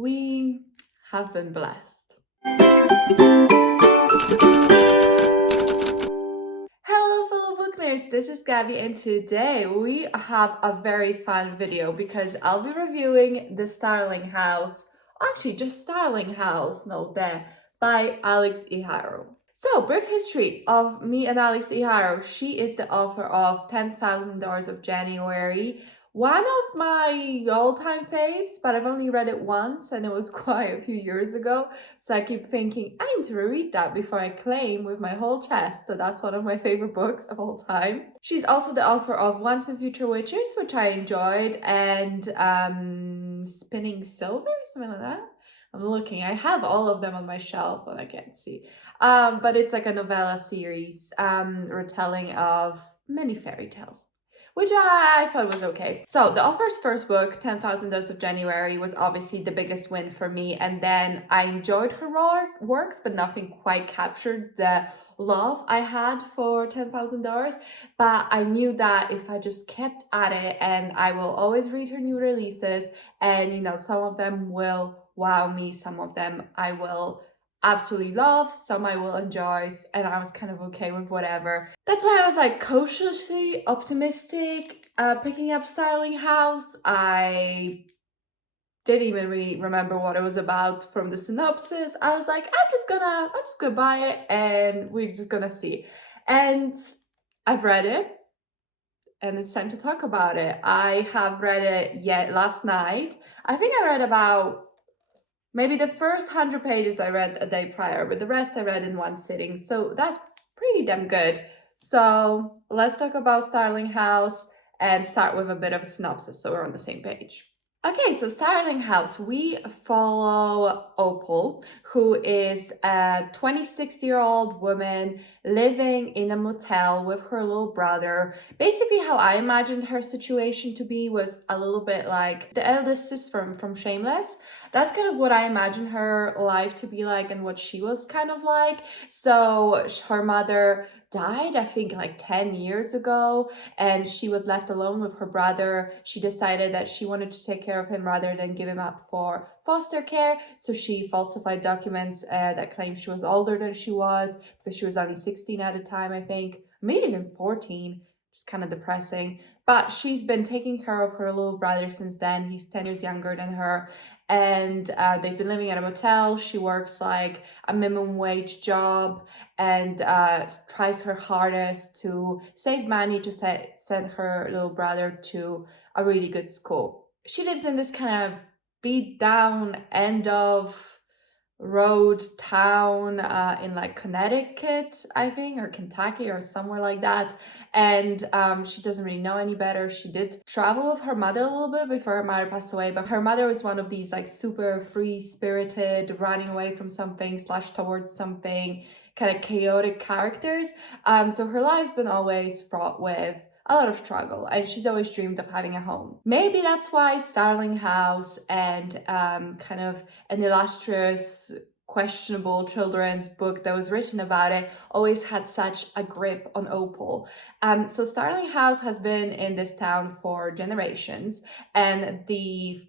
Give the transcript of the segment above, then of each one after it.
we have been blessed. Hello fellow book nerds, this is Gabby and today we have a very fun video because I'll be reviewing the Starling House, actually just Starling House, no there, by Alix E. Harrow. So, brief history of me and Alix E. Harrow. She is the author of $10,000 of January, one of my all-time faves, but I've only read it once and it was quite a few years ago. So I keep thinking, I need to reread that before I claim with my whole chest that that's one of my favorite books of all time. She's also the author of Once and Future Witches, which I enjoyed, and Spinning Silver, something like that. I'm looking, I have all of them on my shelf and I can't see. But it's like a novella series, retelling of many fairy tales, which I thought was okay. So the author's first book, $10,000 of January, was obviously the biggest win for me. And then I enjoyed her works, but nothing quite captured the love I had for $10,000. But I knew that if I just kept at it, and I will always read her new releases, and you know, some of them will wow me, some of them I will absolutely love, some I will enjoy, and I was kind of okay with whatever. That's why I was like cautiously optimistic picking up Starling House. I didn't even really remember what it was about from the synopsis. I was like, I'm just gonna buy it and we're just gonna see. And I've read it and it's time to talk about it. I have read it yet last night. I think I read about maybe the first 100 pages I read a day prior, but the rest I read in one sitting. So that's pretty damn good. So let's talk about Starling House and start with a bit of a synopsis so we're on the same page. Okay, so Starling House, we follow Opal, who is a 26-year-old woman living in a motel with her little brother. Basically, how I imagined her situation to be was a little bit like the eldest sister from Shameless. That's kind of what I imagined her life to be like and what she was kind of like. So her mother died, I think, like 10 years ago, and she was left alone with her brother. She decided that she wanted to take care of him rather than give him up for foster care. So she falsified documents that claimed she was older than she was, because she was only 16 at the time, I think, maybe even 14. It's kind of depressing. But she's been taking care of her little brother since then. He's 10 years younger than her. And they've been living at a motel. She works like a minimum wage job and tries her hardest to save money to send her little brother to a really good school. She lives in this kind of beat down end of road town in like Connecticut, I think, or Kentucky or somewhere like that. And she doesn't really know any better. She did travel with her mother a little bit before her mother passed away, but her mother was one of these like super free-spirited, running away from something / towards something, kind of chaotic characters. So her life's been always fraught with a lot of struggle, and she's always dreamed of having a home. Maybe that's why Starling House and kind of an illustrious, questionable children's book that was written about it always had such a grip on Opal. So Starling House has been in this town for generations, and the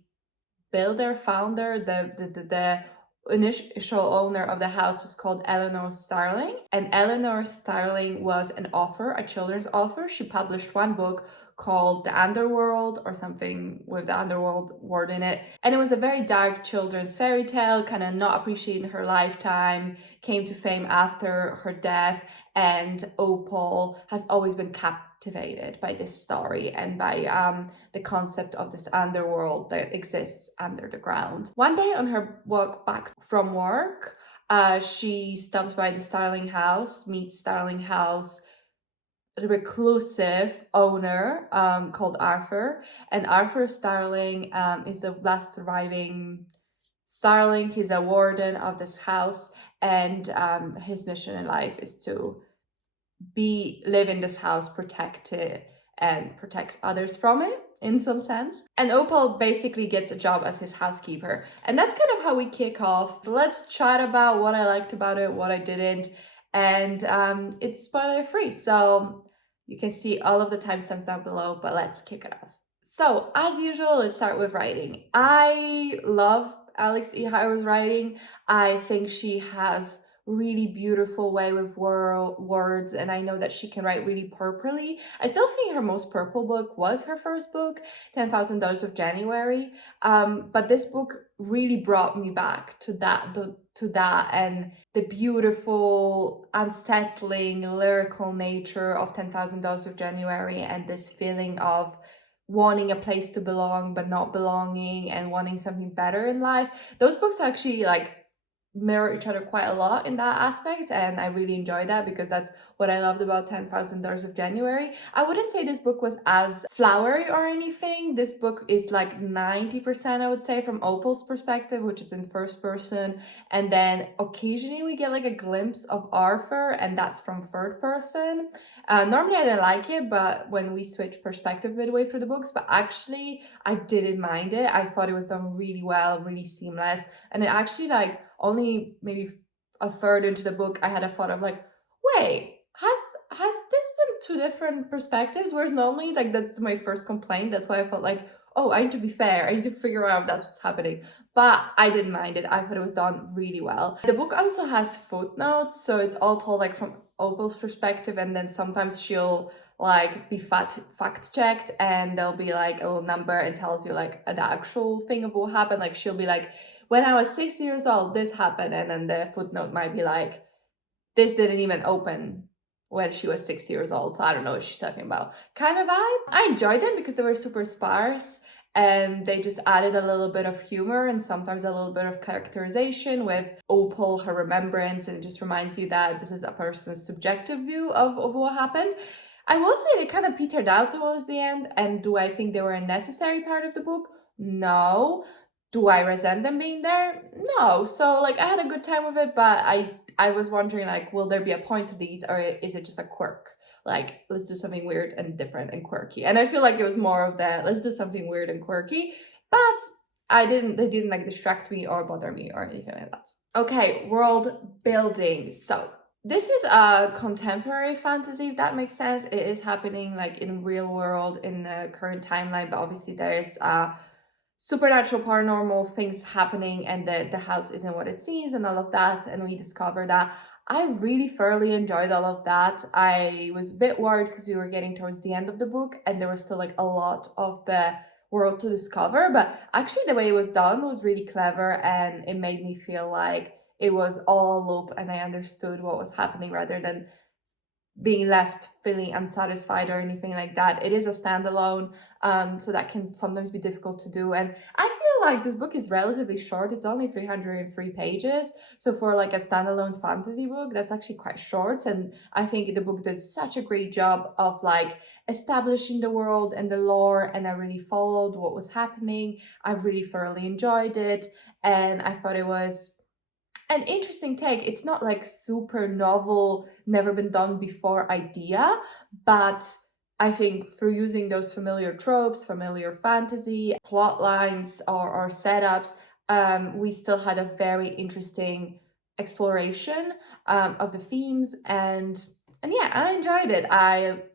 founder, the initial owner of the house was called Eleanor Starling, and Eleanor Starling was an author, a children's author. She published one book called The Underworld, or something with the underworld word in it, and it was a very dark children's fairy tale, kind of not appreciated in her lifetime, came to fame after her death, and Opal has always been captivated by this story and by the concept of this underworld that exists under the ground. One day on her walk back from work, she stops by the Starling House, meets Starling House reclusive owner called Arthur, and Arthur Starling is the last surviving Starling. He's a warden of this house, and his mission in life is to live in this house, protect it, and protect others from it in some sense. And Opal basically gets a job as his housekeeper, and that's kind of how we kick off. So let's chat about what I liked about it, what I didn't, and it's spoiler free, so you can see all of the timestamps down below, but let's kick it off. So as usual, let's start with writing. I love Alix E. Harrow's writing. I think she has really beautiful way with words, and I know that she can write really purpley. I still think her most purple book was her first book, $10,000 of January. But this book really brought me back to that and the beautiful, unsettling, lyrical nature of $10,000 of January, and this feeling of wanting a place to belong but not belonging and wanting something better in life. Those books actually like mirror each other quite a lot in that aspect, and I really enjoy that because that's what I loved about $10,000 of January. I wouldn't say this book was as flowery or anything. This book is like 90%, I would say, from Opal's perspective, which is in first person, and then occasionally we get like a glimpse of Arthur, and that's from third person. Normally I didn't like it, but when we switched perspective midway through the books, but actually I didn't mind it. I thought it was done really well, really seamless, and it actually like only maybe a third into the book I had a thought of like, wait, has this been two different perspectives? Whereas normally like that's my first complaint. That's why I felt like, oh, I need to be fair. I need to figure out that's what's happening. But I didn't mind it. I thought it was done really well. The book also has footnotes, so it's all told like from Opal's perspective, and then sometimes she'll like be fact checked, and there'll be like a little number and tells you like the actual thing of what happened. Like she'll be like, when I was 6 years old, this happened, and then the footnote might be like, this didn't even open when she was 6 years old, so I don't know what she's talking about. Kind of vibe. I enjoyed them because they were super sparse, and they just added a little bit of humor and sometimes a little bit of characterization with Opal, her remembrance, and it just reminds you that this is a person's subjective view of what happened. I will say they kind of petered out towards the end, and do I think they were a necessary part of the book? No. Do I resent them being there? No. So like I had a good time with it, but I was wondering like, will there be a point to these, or is it just a quirk? Like, let's do something weird and different and quirky. And I feel like it was more of the let's do something weird and quirky, but they didn't like distract me or bother me or anything like that. Okay, world building. So this is a contemporary fantasy, if that makes sense. It is happening like in real world in the current timeline, but obviously there's supernatural paranormal things happening, and the house isn't what it seems and all of that, and we discover that. I really thoroughly enjoyed all of that. I was a bit worried because we were getting towards the end of the book and there was still like a lot of the world to discover, but actually the way it was done was really clever, and it made me feel like it was all a loop and I understood what was happening rather than being left feeling unsatisfied or anything like that. It is a standalone, so that can sometimes be difficult to do. And I feel like this book is relatively short. It's only 303 pages. So for like a standalone fantasy book, that's actually quite short. And I think the book did such a great job of like establishing the world and the lore, and I really followed what was happening. I really thoroughly enjoyed it, and I thought it was an interesting take. It's not like super novel, never been done before idea, but I think through using those familiar tropes, familiar fantasy, plot lines, or setups, we still had a very interesting exploration of the themes, and yeah, I enjoyed it.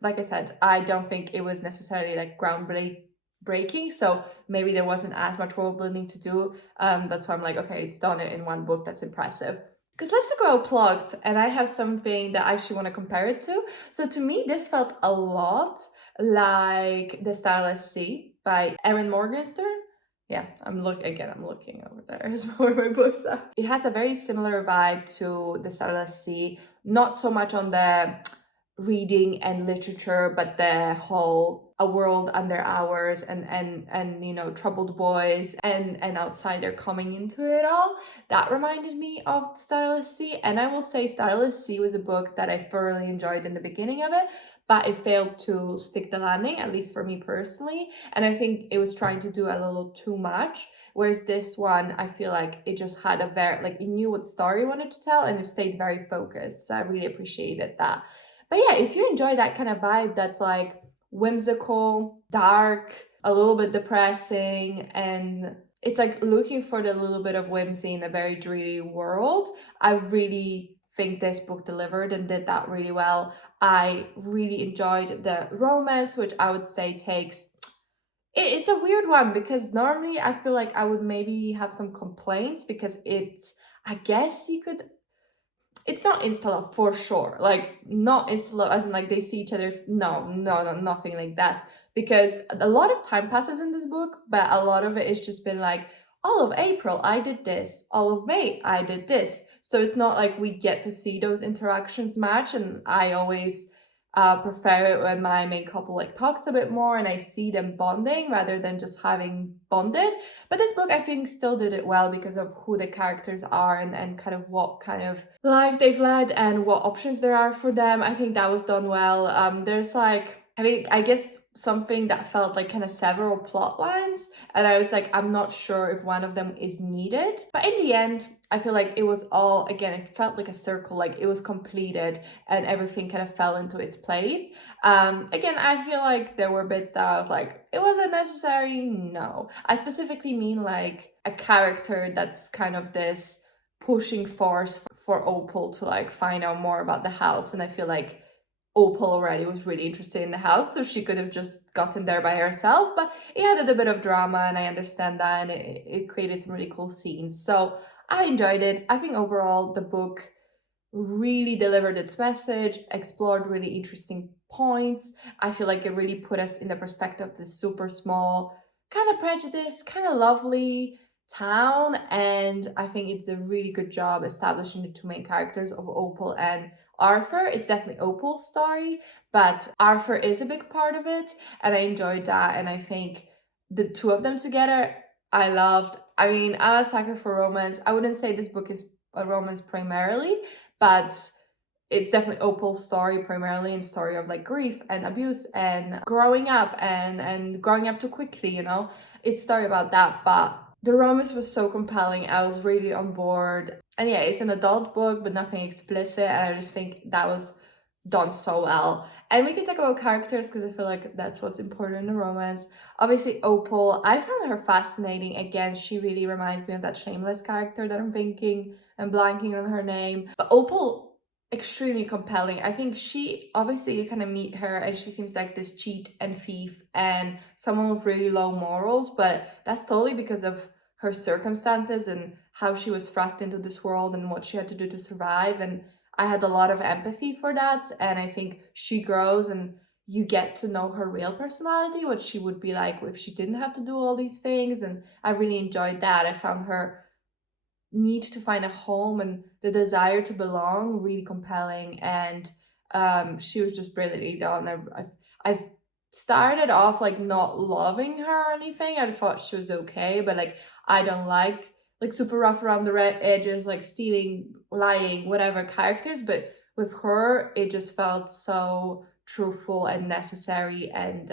Like I said, I don't think it was necessarily like groundbreaking, so maybe there wasn't as much world building to do. That's why I'm like, okay, it's done it in one book. That's impressive. Because let's talk about plugged, and I have something that I actually want to compare it to. So to me, this felt a lot like The Starless Sea by Erin Morgenstern. Yeah, I'm looking over there as where my books are. It has a very similar vibe to The Starless Sea, not so much on the reading and literature, but the whole a world under ours, and you know, troubled boys and an outsider coming into it all. That reminded me of Starless Sea, and I will say Starless Sea was a book that I thoroughly enjoyed in the beginning of it, but it failed to stick the landing, at least for me personally, and I think it was trying to do a little too much. Whereas this one, I feel like it just had a very, like, it knew what story it wanted to tell, and it stayed very focused, so I really appreciated that. But yeah, if you enjoy that kind of vibe that's like whimsical, dark, a little bit depressing, and it's like looking for the little bit of whimsy in a very dreary world, I really think this book delivered and did that really well. I really enjoyed the romance, which I would say takes It's a weird one because normally I feel like I would maybe have some complaints because I guess you could, it's not insta love for sure. Like not insta love as in like they see each other. No, no, no, nothing like that. Because a lot of time passes in this book, but a lot of it is just been like, all of April I did this, all of May I did this. So it's not like we get to see those interactions match. And I always prefer it when my main couple like talks a bit more and I see them bonding rather than just having bonded. But this book, I think, still did it well because of who the characters are and kind of what kind of life they've led and what options there are for them. I think that was done well. There's like, I guess something that felt like kind of several plot lines, and I was like, I'm not sure if one of them is needed. But in the end, I feel like it was all, again, it felt like a circle, like it was completed and everything kind of fell into its place. Again, I feel like there were bits that I was like, it wasn't necessary. No, I specifically mean like a character that's kind of this pushing force for Opal to like find out more about the house. And I feel like Opal already was really interested in the house, so she could have just gotten there by herself. But it added a bit of drama, and I understand that, and it created some really cool scenes. So I enjoyed it. I think overall the book really delivered its message, explored really interesting points. I feel like it really put us in the perspective of this super small, kind of prejudiced, kind of lovely town. And I think it's a really good job establishing the two main characters of Opal and Arthur. It's definitely Opal's story, but Arthur is a big part of it. And I enjoyed that. And I think the two of them together, I loved. I mean, I'm a sucker for romance. I wouldn't say this book is a romance primarily, but it's definitely Opal's story primarily, and story of like grief and abuse and growing up and growing up too quickly, you know. It's story about that, but the romance was so compelling. I was really on board. And yeah, it's an adult book but nothing explicit, and I just think that was done so well. And we can talk about characters because I feel like that's what's important in a romance. Obviously, Opal, I found her fascinating. Again, she really reminds me of that Shameless character that I'm thinking and blanking on her name. But Opal, extremely compelling. I think she, obviously, you kind of meet her and she seems like this cheat and thief and someone with really low morals, but that's totally because of her circumstances and how she was thrust into this world and what she had to do to survive. And I had a lot of empathy for that. And I think she grows and you get to know her real personality, what she would be like if she didn't have to do all these things. And I really enjoyed that. I found her need to find a home and the desire to belong really compelling. And she was just brilliantly done. I've started off like not loving her or anything. I thought she was okay, but like I don't like super rough around the red edges, like stealing, lying, whatever characters. But with her, it just felt so truthful and necessary, and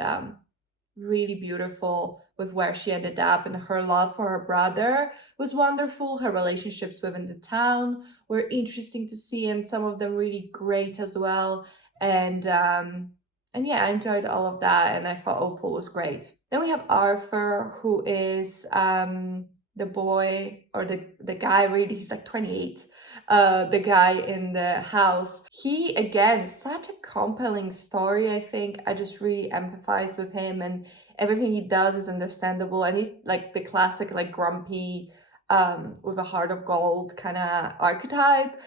really beautiful with where she ended up. And her love for her brother was wonderful. Her relationships within the town were interesting to see, and some of them really great as well. And yeah, I enjoyed all of that, and I thought Opal was great. Then we have Arthur, who is the boy, or the guy, really, he's like 28, the guy in the house. He, again, such a compelling story. I think I just really empathize with him, and everything he does is understandable. And he's like the classic like grumpy with a heart of gold kind of archetype.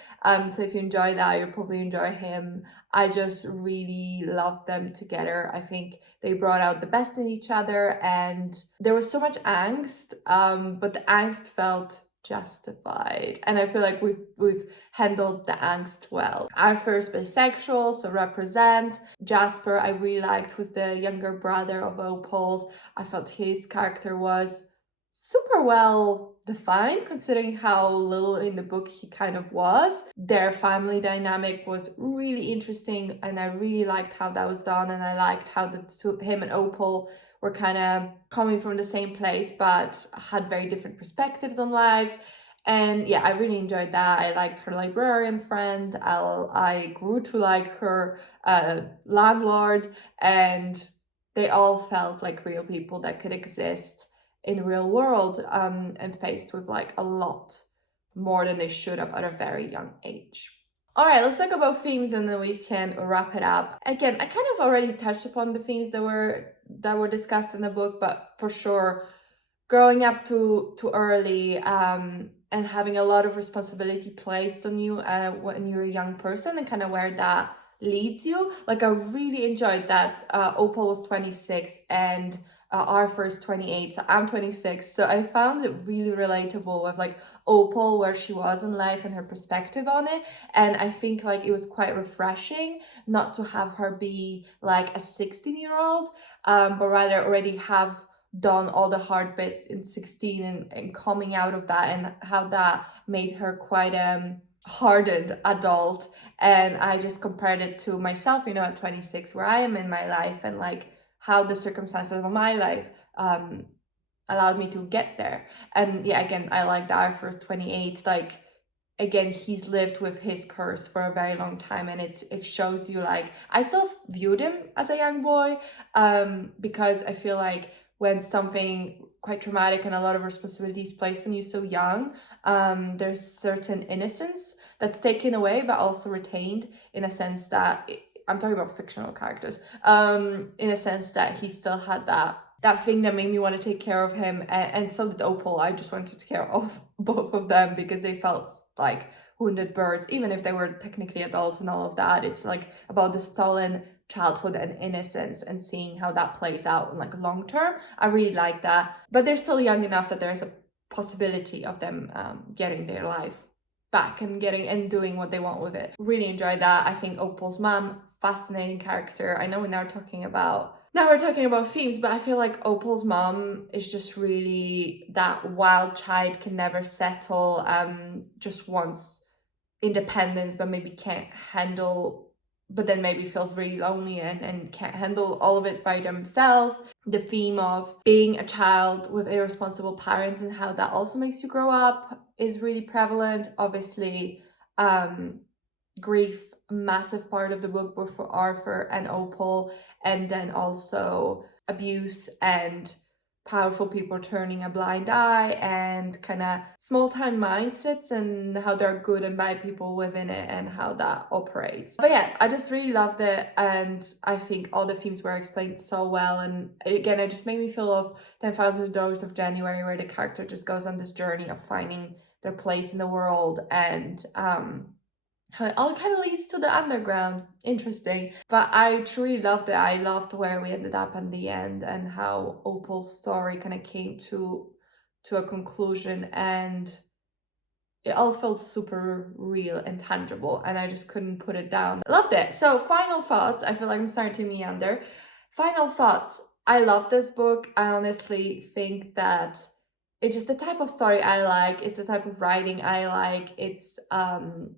So if you enjoy that, you'll probably enjoy him. I just really love them together. I think they brought out the best in each other, and there was so much angst, but the angst felt justified, and I feel like we've handled the angst well. Arthur's bisexual, so represent. Jasper, I really liked, who's the younger brother of Opal's. I felt his character was super well defined considering how little in the book he kind of was. Their family dynamic was really interesting, and I really liked how that was done, and I liked how him and Opal were kind of coming from the same place but had very different perspectives on lives. And yeah, I really enjoyed that. I liked her librarian friend. I grew to like her landlord, and they all felt like real people that could exist in the real world, and faced with like a lot more than they should have at a very young age. All right, let's talk about themes and then we can wrap it up. Again, I kind of already touched upon the themes that were discussed in the book, but for sure, growing up too early and having a lot of responsibility placed on you when you're a young person, and kind of where that leads you. Like, I really enjoyed that Opal was 26 and Arthur is 28, so I'm 26. So I found it really relatable with like Opal, where she was in life and her perspective on it. And I think like it was quite refreshing not to have her be like a 16-year-old, but rather already have done all the hard bits in 16 and coming out of that, and how that made her quite hardened adult. And I just compared it to myself, you know, at 26, where I am in my life, and like how the circumstances of my life allowed me to get there. And yeah, again, I like that Arthur's 28, like again, he's lived with his curse for a very long time, and it shows you like I still viewed him as a young boy, because I feel like when something quite traumatic and a lot of responsibilities placed on you so young, there's certain innocence that's taken away but also retained, in a sense that I'm talking about fictional characters, in a sense that he still had that thing that made me want to take care of him, and so did Opal. I just wanted to take care of both of them because they felt like wounded birds, even if they were technically adults and all of that. It's like about the stolen childhood and innocence, and seeing how that plays out in like long term. I really like that, but they're still young enough that there's a possibility of them getting their life back and doing what they want with it. Really enjoyed that. I think Opal's mom, fascinating character. I know we're talking about themes, but I feel like Opal's mom is just really that wild child, can never settle, just wants independence, but maybe can't handle, but then maybe feels really lonely and can't handle all of it by themselves. The theme of being a child with irresponsible parents and how that also makes you grow up is really prevalent. Obviously, grief, massive part of the book, both for Arthur and Opal, and then also abuse and powerful people turning a blind eye, and kind of small town mindsets and how there are good and bad people within it and how that operates. But yeah, I just really loved it, and I think all the themes were explained so well. And again, it just made me feel of 10,000 Doors of January, where the character just goes on this journey of finding their place in the world, and how it all kind of leads to the underground. Interesting. But I truly loved it. I loved where we ended up in the end, and how Opal's story kind of came to a conclusion, and it all felt super real and tangible, and I just couldn't put it down. Loved it. So final thoughts. I feel like I'm starting to meander. Final thoughts. I love this book. I honestly think that it's just the type of story I like. It's the type of writing I like. It's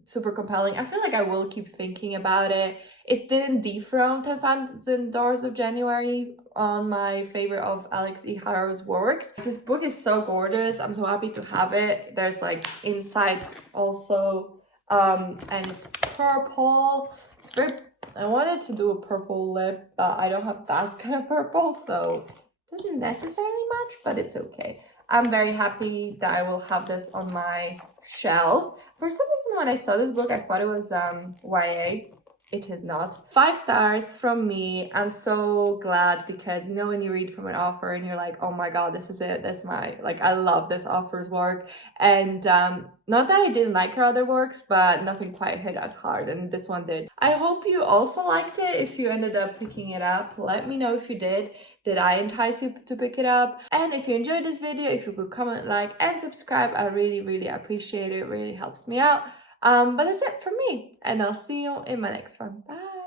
super compelling. I feel like I will keep thinking about it. It didn't dethrone 10,000 Doors of January on my favorite of Alix E. Harrow's works. This book is so gorgeous. I'm so happy to have it. There's like inside also, and it's purple. It's very, I wanted to do a purple lip, but I don't have that kind of purple, so it doesn't necessarily match, but it's okay. I'm very happy that I will have this on my shelf. For some reason, when I saw this book, I thought it was YA. It is not. 5 stars from me. I'm so glad, because you know when you read from an author and you're like, oh my god, this is it. This like I love this author's work. And not that I didn't like her other works, but nothing quite hit as hard, and this one did. I hope you also liked it. If you ended up picking it up, let me know if you did. Did I entice you to pick it up? And if you enjoyed this video, if you could comment, like, and subscribe, I really, really appreciate it. It really helps me out. But that's it from me, and I'll see you in my next one. Bye!